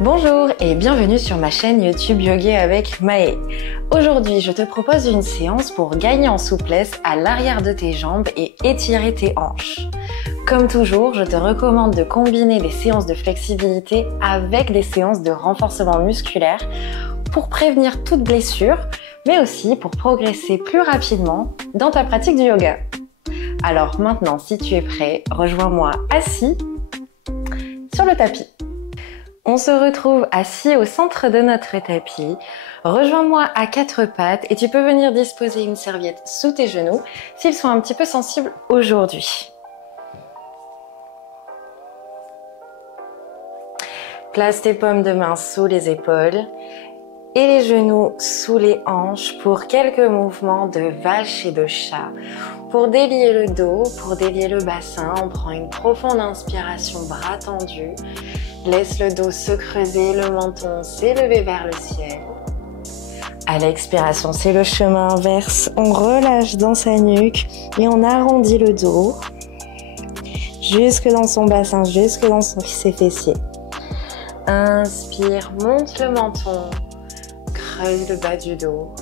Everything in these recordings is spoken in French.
Bonjour et bienvenue sur ma chaîne YouTube Yoga avec Maë. Aujourd'hui, je te propose une séance pour gagner en souplesse à l'arrière de tes jambes et étirer tes hanches. Comme toujours, je te recommande de combiner des séances de flexibilité avec des séances de renforcement musculaire pour prévenir toute blessure, mais aussi pour progresser plus rapidement dans ta pratique du yoga. Alors maintenant, si tu es prêt, rejoins-moi assis sur le tapis. On se retrouve assis au centre de notre tapis. Rejoins-moi à quatre pattes et tu peux venir disposer une serviette sous tes genoux s'ils sont un petit peu sensibles aujourd'hui. Place tes paumes de main sous les épaules et les genoux sous les hanches pour quelques mouvements de vache et de chat. Pour délier le dos, pour délier le bassin, on prend une profonde inspiration, bras tendus. Laisse le dos se creuser, le menton s'élever vers le ciel. À l'expiration, c'est le chemin inverse. On relâche dans sa nuque et on arrondit le dos jusque dans son bassin, jusque dans ses fessiers. Inspire, monte le menton, creuse le bas du dos.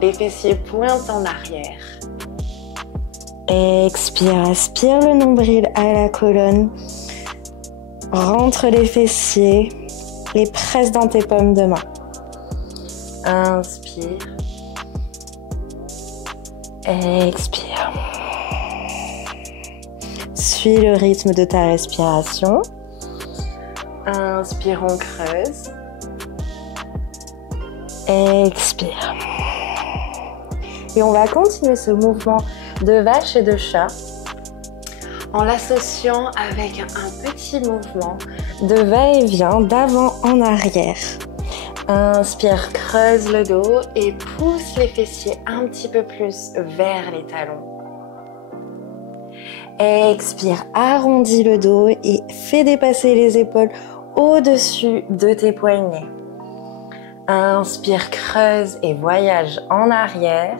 Les fessiers pointent en arrière. Expire, aspire le nombril à la colonne. Rentre les fessiers et presse dans tes paumes de main. Inspire. Expire. Suis le rythme de ta respiration. Inspire, on creuse. Expire. Et on va continuer ce mouvement de vache et de chat en l'associant avec un petit mouvement de va-et-vient d'avant en arrière. Inspire, creuse le dos et pousse les fessiers un petit peu plus vers les talons. Expire, arrondis le dos et fais dépasser les épaules au-dessus de tes poignets. Inspire, creuse et voyage en arrière.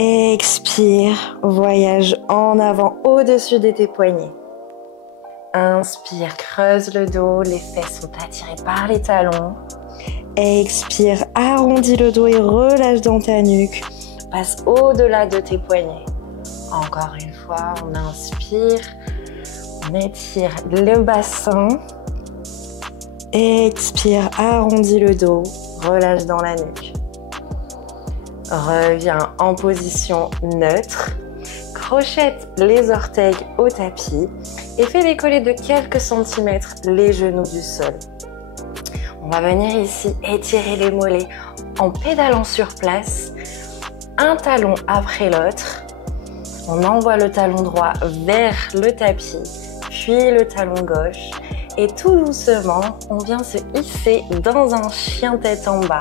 Expire, voyage en avant au-dessus de tes poignets. Inspire, creuse le dos, les fesses sont attirées par les talons. Expire, arrondis le dos et relâche dans ta nuque. Passe au-delà de tes poignets. Encore une fois, on inspire, on étire le bassin. Expire, arrondis le dos, relâche dans la nuque. Reviens en position neutre, crochette les orteils au tapis et fais décoller de quelques centimètres les genoux du sol. On va venir ici étirer les mollets en pédalant sur place, un talon après l'autre. On envoie le talon droit vers le tapis, puis le talon gauche et tout doucement, on vient se hisser dans un chien tête en bas.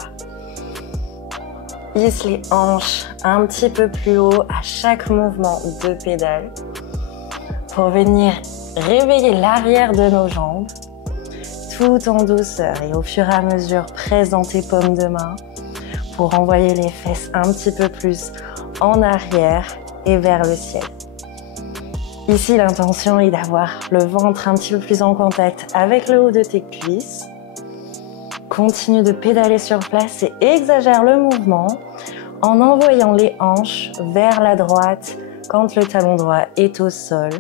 Hisse les hanches un petit peu plus haut à chaque mouvement de pédale pour venir réveiller l'arrière de nos jambes tout en douceur et au fur et à mesure presse dans tes paumes de main pour envoyer les fesses un petit peu plus en arrière et vers le ciel. Ici, l'intention est d'avoir le ventre un petit peu plus en contact avec le haut de tes cuisses. Continue de pédaler sur place et exagère le mouvement en envoyant les hanches vers la droite quand le talon droit est au sol,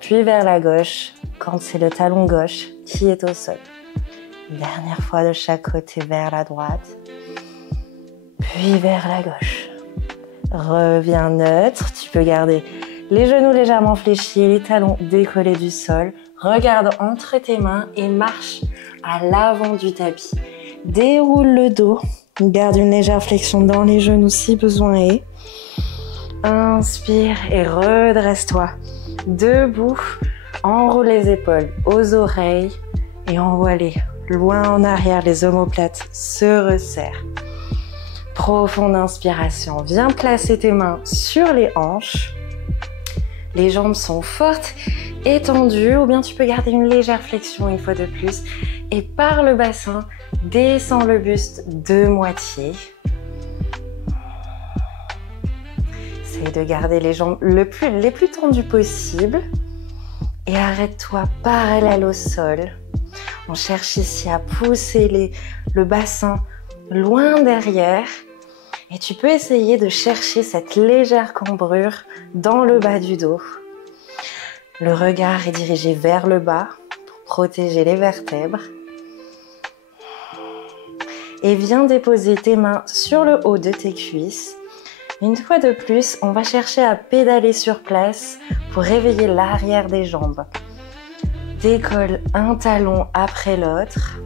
puis vers la gauche quand c'est le talon gauche qui est au sol. Une dernière fois de chaque côté vers la droite, puis vers la gauche. Reviens neutre, tu peux garder les genoux légèrement fléchis, les talons décollés du sol. Regarde entre tes mains et marche à l'avant du tapis. Déroule le dos, garde une légère flexion dans les genoux si besoin est. Inspire et redresse-toi. Debout, enroule les épaules aux oreilles et envoie-les loin en arrière. Les omoplates se resserrent. Profonde inspiration. Viens placer tes mains sur les hanches. Les jambes sont fortes et tendues, ou bien tu peux garder une légère flexion une fois de plus. Et par le bassin, descends le buste de moitié. Essaye de garder les jambes les plus tendues possible. Et arrête-toi parallèle au sol. On cherche ici à pousser le bassin loin derrière. Et tu peux essayer de chercher cette légère cambrure dans le bas du dos. Le regard est dirigé vers le bas pour protéger les vertèbres. Et viens déposer tes mains sur le haut de tes cuisses. Une fois de plus, on va chercher à pédaler sur place pour réveiller l'arrière des jambes. Décolle un talon après l'autre.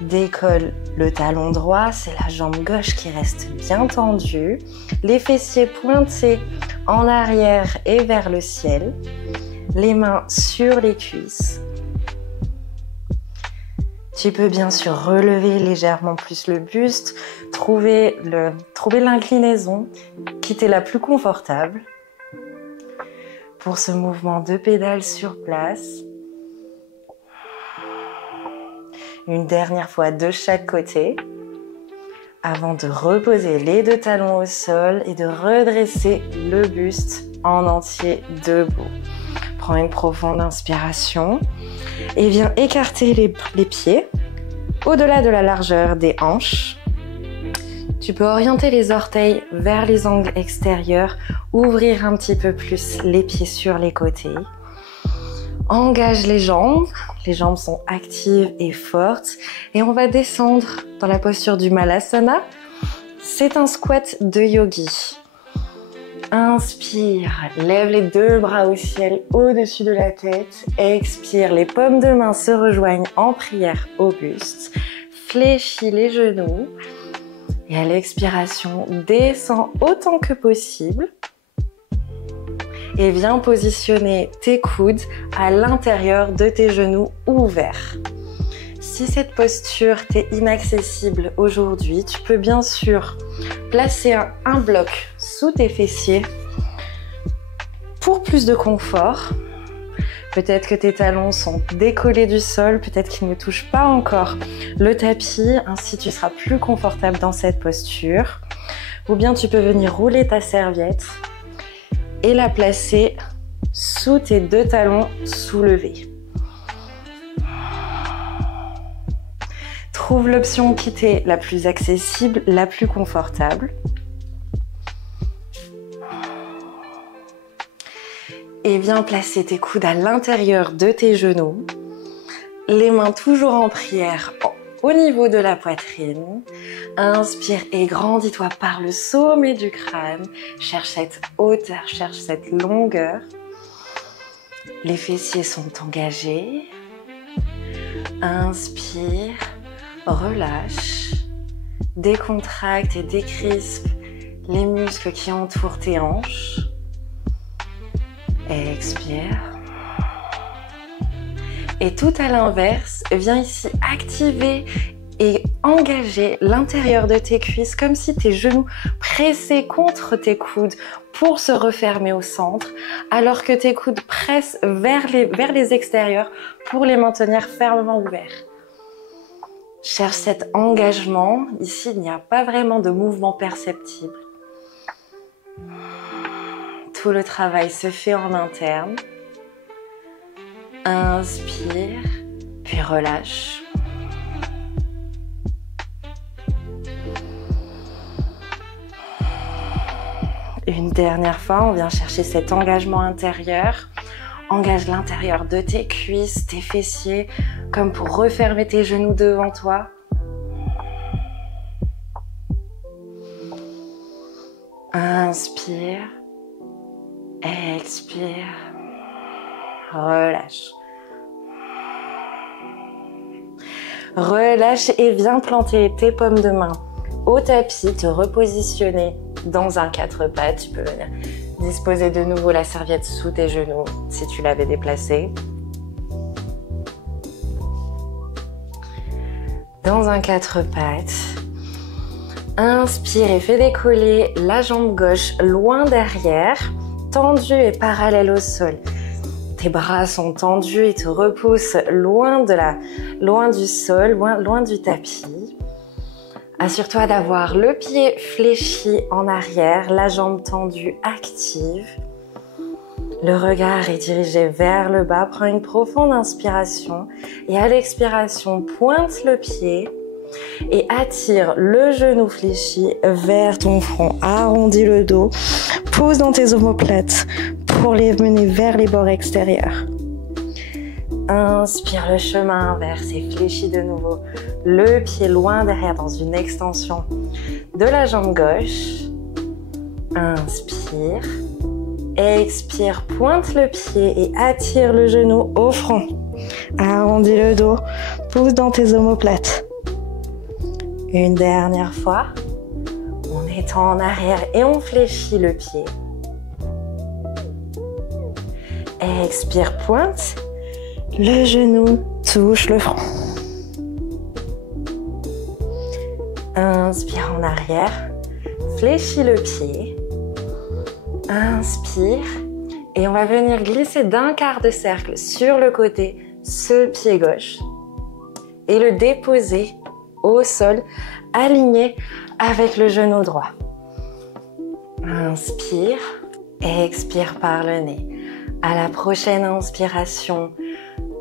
Décolle le talon droit, c'est la jambe gauche qui reste bien tendue. Les fessiers pointés en arrière et vers le ciel. Les mains sur les cuisses. Tu peux bien sûr relever légèrement plus le buste, trouver l'inclinaison qui t'est la plus confortable. Pour ce mouvement de pédale sur place. Une dernière fois de chaque côté. Avant de reposer les deux talons au sol et de redresser le buste en entier debout. Prends une profonde inspiration et viens écarter les pieds au-delà de la largeur des hanches. Tu peux orienter les orteils vers les angles extérieurs, ouvrir un petit peu plus les pieds sur les côtés. Engage les jambes sont actives et fortes et on va descendre dans la posture du Malasana. C'est un squat de yogi. Inspire, lève les deux bras au ciel au-dessus de la tête. Expire, les paumes de main se rejoignent en prière au buste. Fléchis les genoux. Et à l'expiration, descends autant que possible. Et viens positionner tes coudes à l'intérieur de tes genoux ouverts. Si cette posture t'est inaccessible aujourd'hui, tu peux bien sûr placer un bloc sous tes fessiers pour plus de confort. Peut-être que tes talons sont décollés du sol, peut-être qu'ils ne touchent pas encore le tapis, ainsi tu seras plus confortable dans cette posture. Ou bien tu peux venir rouler ta serviette et la placer sous tes deux talons soulevés. Trouve l'option qui t'est la plus accessible, la plus confortable. Et viens placer tes coudes à l'intérieur de tes genoux. Les mains toujours en prière au niveau de la poitrine. Inspire et grandis-toi par le sommet du crâne. Cherche cette hauteur, cherche cette longueur. Les fessiers sont engagés. Inspire, relâche. Décontracte et décrispe les muscles qui entourent tes hanches. Expire. Et tout à l'inverse, viens ici activer et engager l'intérieur de tes cuisses comme si tes genoux pressaient contre tes coudes pour se refermer au centre, alors que tes coudes pressent vers les extérieurs pour les maintenir fermement ouverts. Cherche cet engagement. Ici, il n'y a pas vraiment de mouvement perceptible. Tout le travail se fait en interne. Inspire, puis relâche. Une dernière fois, on vient chercher cet engagement intérieur. Engage l'intérieur de tes cuisses, tes fessiers, comme pour refermer tes genoux devant toi. Inspire. Expire, relâche. Relâche et viens planter tes paumes de main au tapis, te repositionner dans un 4 pattes. Tu peux venir disposer de nouveau la serviette sous tes genoux si tu l'avais déplacée. Dans un 4 pattes. Inspire et fais décoller la jambe gauche loin derrière. Tendu et parallèle au sol. Tes bras sont tendus et te repoussent loin du sol, loin du tapis. Assure-toi d'avoir le pied fléchi en arrière, la jambe tendue active. Le regard est dirigé vers le bas. Prends une profonde inspiration et à l'expiration, pointe le pied et attire le genou fléchi vers ton front. Arrondis le dos, pose dans tes omoplates pour les mener vers les bords extérieurs. Inspire, le chemin inverse et fléchis de nouveau. Le pied loin derrière dans une extension de la jambe gauche. Inspire. Expire, pointe le pied et attire le genou au front. Arrondis le dos, pousse dans tes omoplates. Une dernière fois. On étend en arrière et on fléchit le pied. Expire, pointe. Le genou touche le front. Inspire en arrière. Fléchis le pied. Inspire et on va venir glisser d'un quart de cercle sur le côté ce pied gauche et le déposer au sol aligné avec le genou droit. Inspire, expire par le nez. À la prochaine inspiration,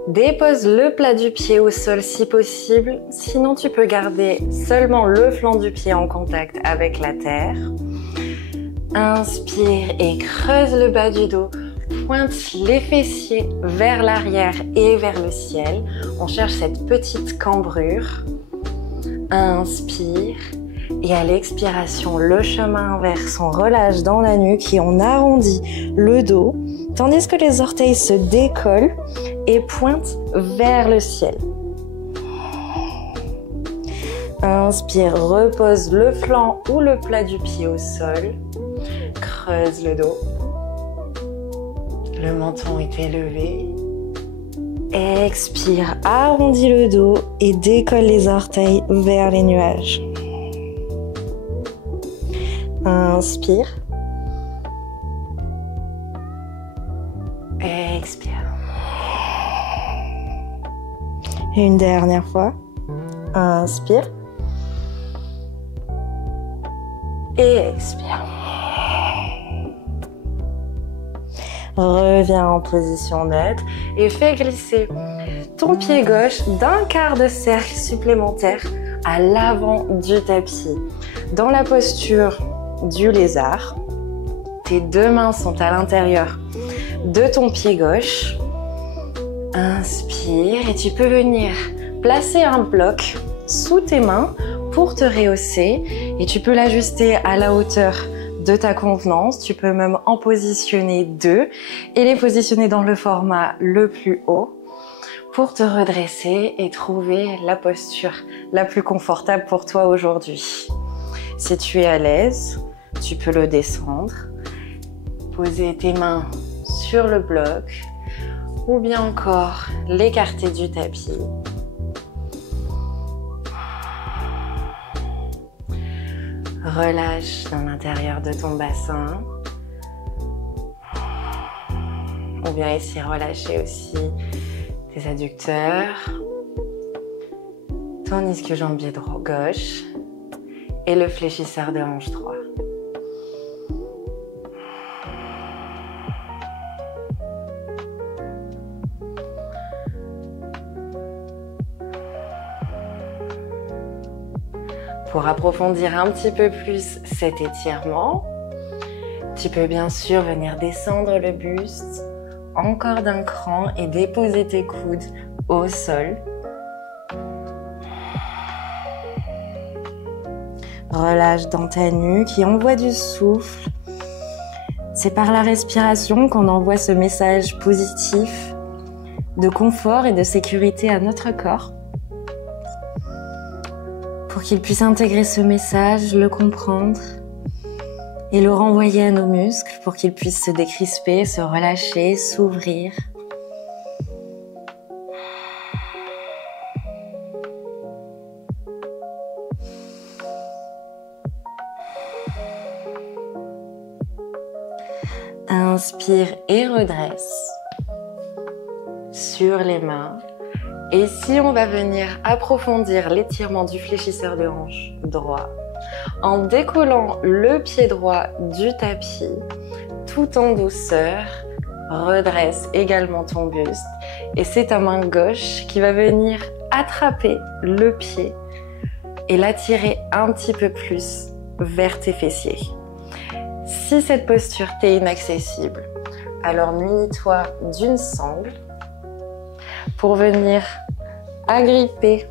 dépose le plat du pied au sol si possible, sinon tu peux garder seulement le flanc du pied en contact avec la terre. Inspire et creuse le bas du dos, pointe les fessiers vers l'arrière et vers le ciel. On cherche cette petite cambrure. Inspire et à l'expiration, le chemin inverse, on relâche dans la nuque et on arrondit le dos, tandis que les orteils se décollent et pointent vers le ciel. Inspire, repose le flanc ou le plat du pied au sol. Creuse le dos. Le menton est élevé. Expire, arrondis le dos et décolle les orteils vers les nuages. Inspire. Expire. Une dernière fois. Inspire. Et expire. Reviens en position neutre et fais glisser ton pied gauche d'un quart de cercle supplémentaire à l'avant du tapis. Dans la posture du lézard, tes deux mains sont à l'intérieur de ton pied gauche. Inspire et tu peux venir placer un bloc sous tes mains pour te rehausser et tu peux l'ajuster à la hauteur de ta convenance. Tu peux même en positionner deux et les positionner dans le format le plus haut pour te redresser et trouver la posture la plus confortable pour toi aujourd'hui. Si tu es à l'aise, tu peux le descendre, poser tes mains sur le bloc ou bien encore l'écarter du tapis. Relâche dans l'intérieur de ton bassin. Ou bien ici, relâcher aussi tes adducteurs, ton ischio-jambier droit gauche et le fléchisseur de hanche droit. Pour approfondir un petit peu plus cet étirement, tu peux bien sûr venir descendre le buste encore d'un cran et déposer tes coudes au sol. Relâche dans ta nuque et envoie du souffle. C'est par la respiration qu'on envoie ce message positif de confort et de sécurité à notre corps, pour qu'il puisse intégrer ce message, le comprendre et le renvoyer à nos muscles pour qu'ils puissent se décrisper, se relâcher, s'ouvrir. Inspire et redresse sur les mains. Et si on va venir approfondir l'étirement du fléchisseur de hanche droit en décollant le pied droit du tapis tout en douceur, redresse également ton buste. Et c'est ta main gauche qui va venir attraper le pied et l'attirer un petit peu plus vers tes fessiers. Si cette posture t'est inaccessible, alors munis-toi d'une sangle pour venir agripper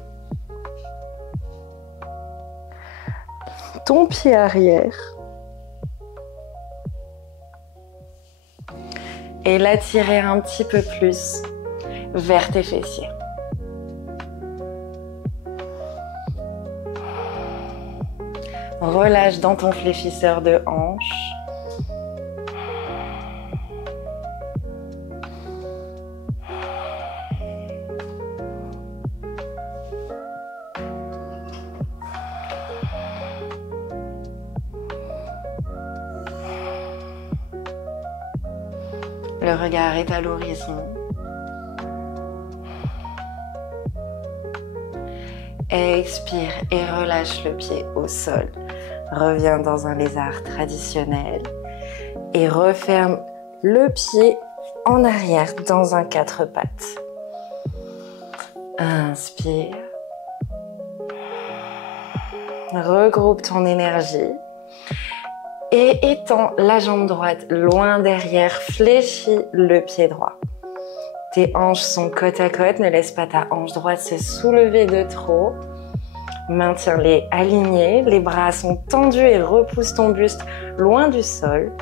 ton pied arrière et l'attirer un petit peu plus vers tes fessiers. Relâche dans ton fléchisseur de hanche. Le regard est à l'horizon. Expire et relâche le pied au sol. Reviens dans un lézard traditionnel et referme le pied en arrière dans un quatre pattes. Inspire. Regroupe ton énergie et étends la jambe droite loin derrière, fléchis le pied droit. Tes hanches sont côte à côte, ne laisse pas ta hanche droite se soulever de trop. Maintiens-les alignés, les bras sont tendus et repousse ton buste loin du sol.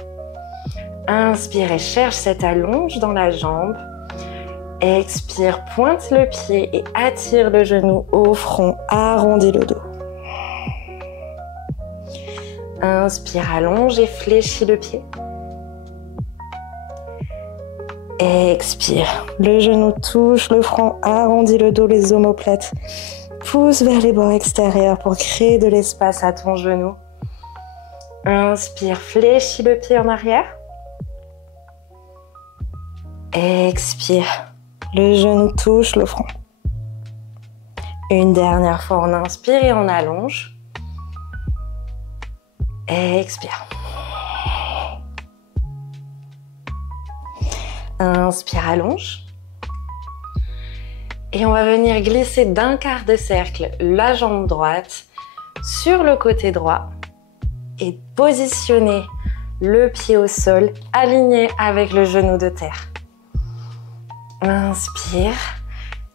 Inspire et cherche cette allonge dans la jambe. Expire, pointe le pied et attire le genou au front, arrondis le dos. Inspire, allonge et fléchis le pied. Expire, le genou touche le front, arrondis le dos, les omoplates. Pousse vers les bords extérieurs pour créer de l'espace à ton genou. Inspire, fléchis le pied en arrière. Expire, le genou touche le front. Une dernière fois, on inspire et on allonge. Expire. Inspire, allonge. Et on va venir glisser d'un quart de cercle la jambe droite sur le côté droit et positionner le pied au sol aligné avec le genou de terre. Inspire.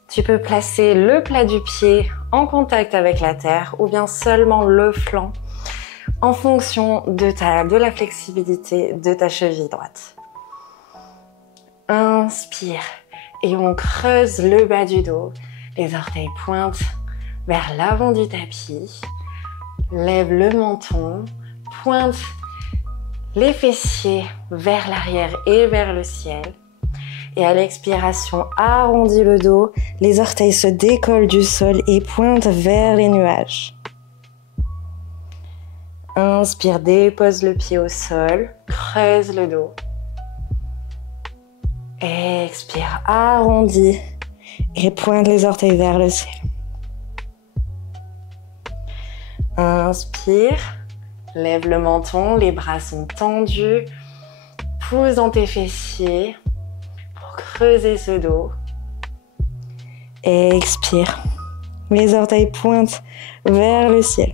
Tu peux placer le plat du pied en contact avec la terre ou bien seulement le flanc en fonction de la flexibilité de ta cheville droite. Inspire. Et on creuse le bas du dos. Les orteils pointent vers l'avant du tapis. Lève le menton. Pointe les fessiers vers l'arrière et vers le ciel. Et à l'expiration, arrondis le dos. Les orteils se décollent du sol et pointent vers les nuages. Inspire, dépose le pied au sol. Creuse le dos. Expire, arrondis et pointe les orteils vers le ciel. Inspire, lève le menton, les bras sont tendus. Pousse dans tes fessiers pour creuser ce dos. Expire, les orteils pointent vers le ciel.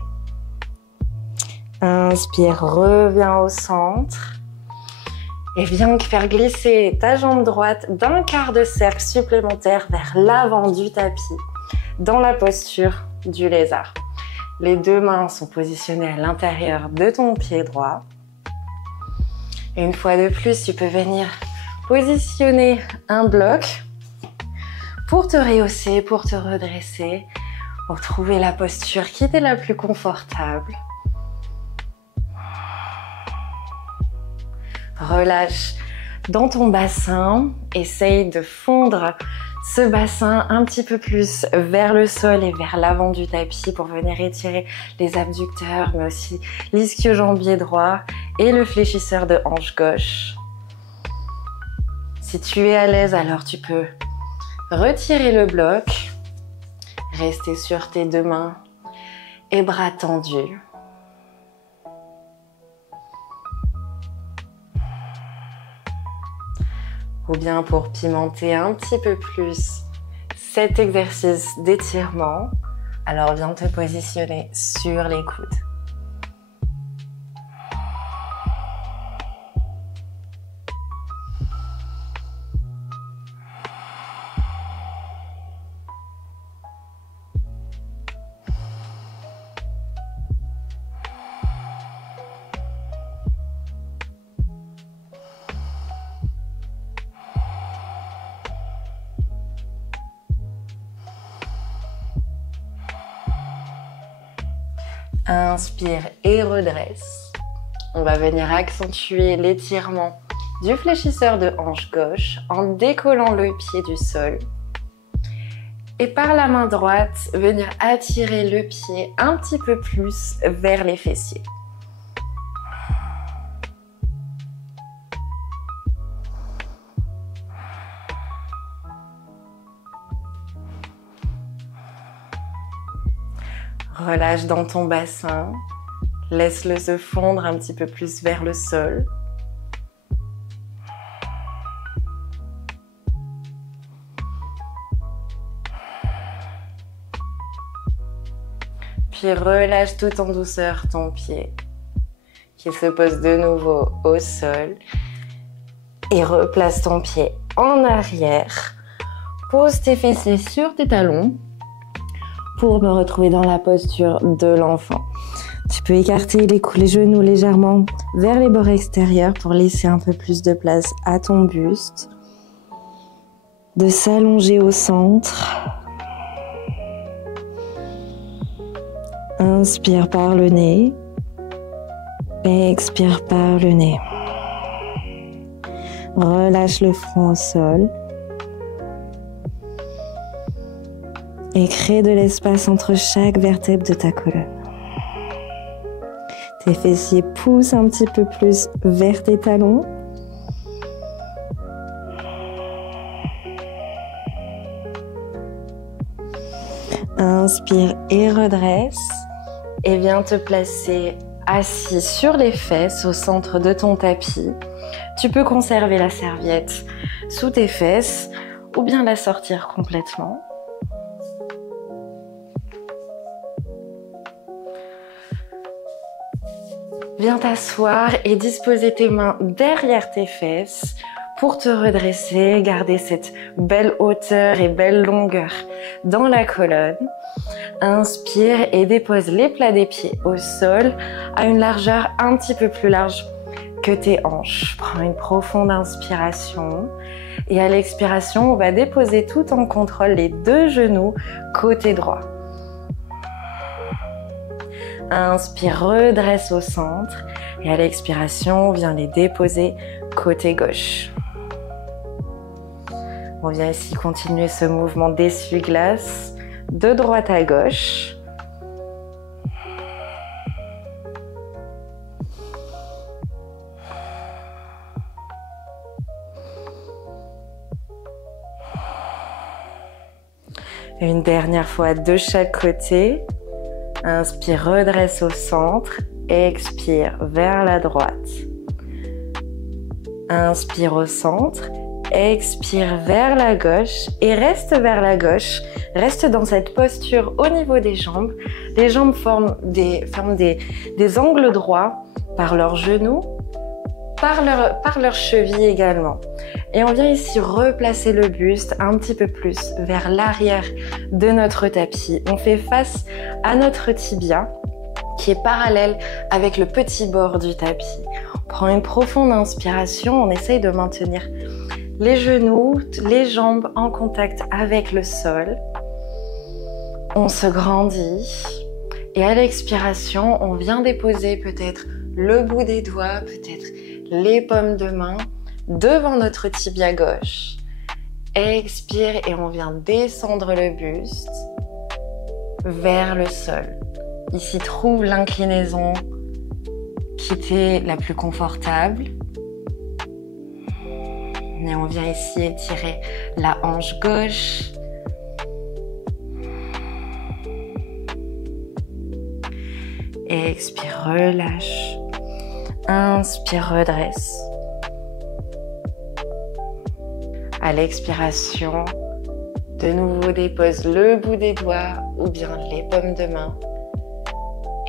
Inspire, reviens au centre. Et viens faire glisser ta jambe droite d'un quart de cercle supplémentaire vers l'avant du tapis, dans la posture du lézard. Les deux mains sont positionnées à l'intérieur de ton pied droit. Et une fois de plus, tu peux venir positionner un bloc pour te rehausser, pour te redresser, pour trouver la posture qui t'est la plus confortable. Relâche dans ton bassin, essaye de fondre ce bassin un petit peu plus vers le sol et vers l'avant du tapis pour venir étirer les abducteurs, mais aussi l'ischio-jambier droit et le fléchisseur de hanche gauche. Si tu es à l'aise, alors tu peux retirer le bloc, rester sur tes deux mains et bras tendus. Ou bien pour pimenter un petit peu plus cet exercice d'étirement, alors viens te positionner sur les coudes. Inspire et redresse. On va venir accentuer l'étirement du fléchisseur de hanche gauche en décollant le pied du sol. Et par la main droite, venir attirer le pied un petit peu plus vers les fessiers. Relâche dans ton bassin, laisse-le se fondre un petit peu plus vers le sol. Puis relâche tout en douceur ton pied qui se pose de nouveau au sol et replace ton pied en arrière. Pose tes fessiers sur tes talons pour me retrouver dans la posture de l'enfant. Tu peux écarter les genoux légèrement vers les bords extérieurs pour laisser un peu plus de place à ton buste. De s'allonger au centre. Inspire par le nez. Expire par le nez. Relâche le front au sol. Et crée de l'espace entre chaque vertèbre de ta colonne. Tes fessiers poussent un petit peu plus vers tes talons. Inspire et redresse. Et viens te placer assis sur les fesses au centre de ton tapis. Tu peux conserver la serviette sous tes fesses ou bien la sortir complètement. Viens t'asseoir et disposer tes mains derrière tes fesses pour te redresser, garder cette belle hauteur et belle longueur dans la colonne. Inspire et dépose les plats des pieds au sol à une largeur un petit peu plus large que tes hanches. Prends une profonde inspiration et à l'expiration, on va déposer tout en contrôle les deux genoux côté droit. Inspire, redresse au centre et à l'expiration, on vient les déposer côté gauche. On vient ici continuer ce mouvement d'essuie-glace de droite à gauche. Une dernière fois de chaque côté. Inspire, redresse au centre. Expire vers la droite. Inspire au centre. Expire vers la gauche et reste vers la gauche. Reste dans cette posture au niveau des jambes. Les jambes forment des angles droits par leurs genoux, par leurs chevilles également. Et on vient ici replacer le buste un petit peu plus vers l'arrière de notre tapis. On fait face à notre tibia qui est parallèle avec le petit bord du tapis. On prend une profonde inspiration, on essaye de maintenir les genoux, les jambes en contact avec le sol. On se grandit et à l'expiration, on vient déposer peut-être le bout des doigts, peut-être les paumes de main devant notre tibia gauche. Expire et on vient descendre le buste vers le sol. Ici, trouve l'inclinaison qui t'est la plus confortable. Et on vient ici étirer la hanche gauche. Expire, relâche. Inspire, redresse. À l'expiration, de nouveau dépose le bout des doigts ou bien les paumes de main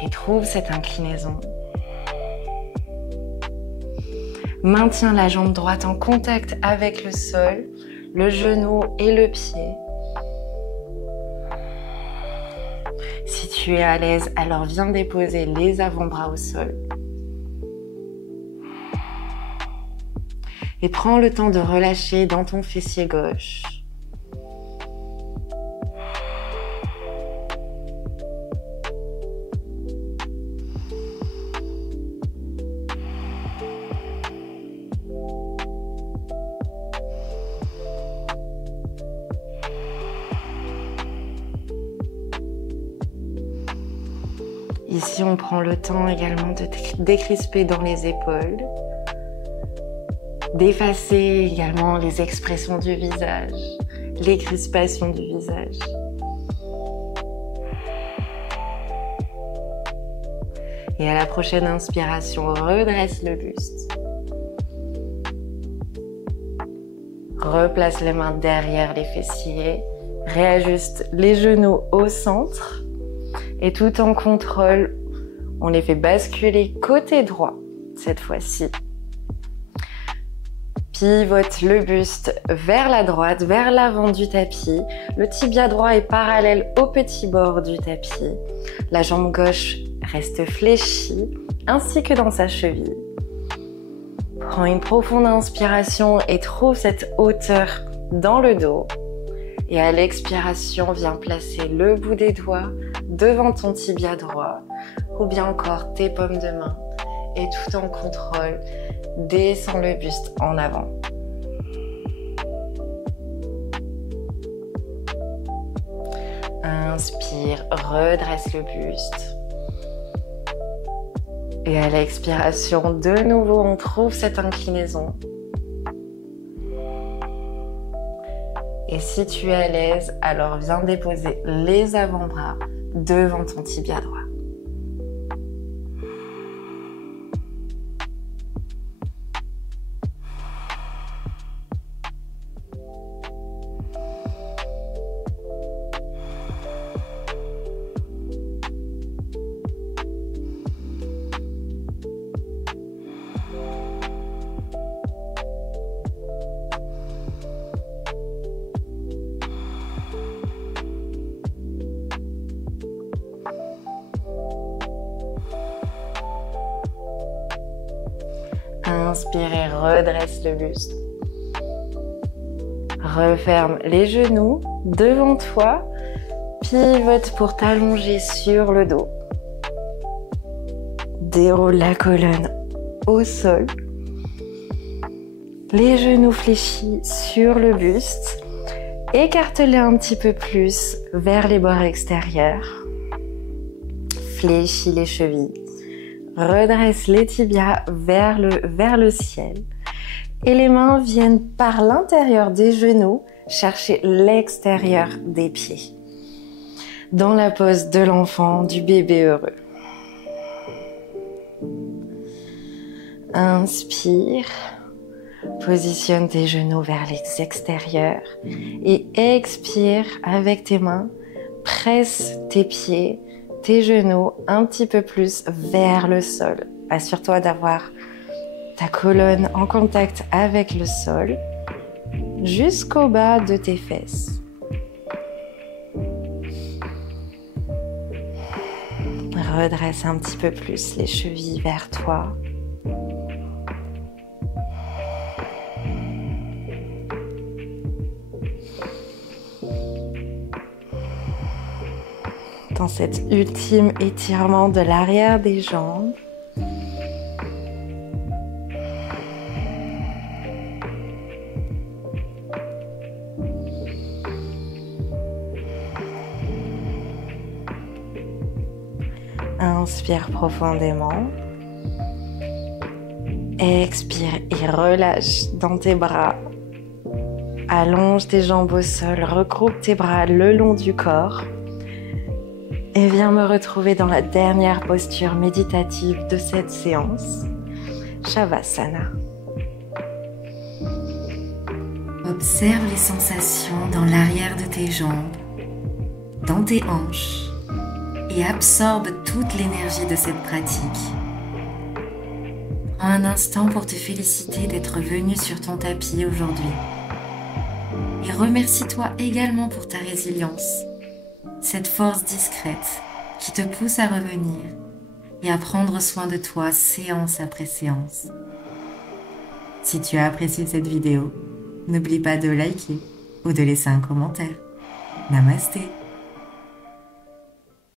et trouve cette inclinaison. Maintiens la jambe droite en contact avec le sol, le genou et le pied. Si tu es à l'aise, alors viens déposer les avant-bras au sol. Et prends le temps de relâcher dans ton fessier gauche. Ici, on prend le temps également de décrisper dans les épaules, d'effacer également les expressions du visage, les crispations du visage. Et à la prochaine inspiration, redresse le buste. Replace les mains derrière les fessiers, réajuste les genoux au centre. Et tout en contrôle, on les fait basculer côté droit cette fois-ci. Pivote le buste vers la droite, vers l'avant du tapis. Le tibia droit est parallèle au petit bord du tapis. La jambe gauche reste fléchie, ainsi que dans sa cheville. Prends une profonde inspiration et trouve cette hauteur dans le dos. Et à l'expiration, viens placer le bout des doigts devant ton tibia droit ou bien encore tes paumes de main et tout en contrôle, descends le buste en avant. Inspire, redresse le buste. Et à l'expiration, de nouveau, on trouve cette inclinaison. Et si tu es à l'aise, alors viens déposer les avant-bras devant ton tibia droit. Inspire et redresse le buste. Referme les genoux devant toi. Pivote pour t'allonger sur le dos. Déroule la colonne au sol. Les genoux fléchis sur le buste. Écarte-les un petit peu plus vers les bords extérieurs. Fléchis les chevilles. Redresse les tibias vers le ciel. Et les mains viennent par l'intérieur des genoux chercher l'extérieur des pieds. Dans la pose de l'enfant, du bébé heureux. Inspire. Positionne tes genoux vers les extérieurs. Et expire avec tes mains. Presse tes pieds, tes genoux un petit peu plus vers le sol. Assure-toi d'avoir ta colonne en contact avec le sol jusqu'au bas de tes fesses. Redresse un petit peu plus les chevilles vers toi. Dans cet ultime étirement de l'arrière des jambes. Inspire profondément. Expire et relâche dans tes bras. Allonge tes jambes au sol, regroupe tes bras le long du corps. Et viens me retrouver dans la dernière posture méditative de cette séance, Shavasana. Observe les sensations dans l'arrière de tes jambes, dans tes hanches et absorbe toute l'énergie de cette pratique. Prends un instant pour te féliciter d'être venu sur ton tapis aujourd'hui. Et remercie-toi également pour ta résilience, cette force discrète qui te pousse à revenir et à prendre soin de toi séance après séance. Si tu as apprécié cette vidéo, n'oublie pas de liker ou de laisser un commentaire. Namasté!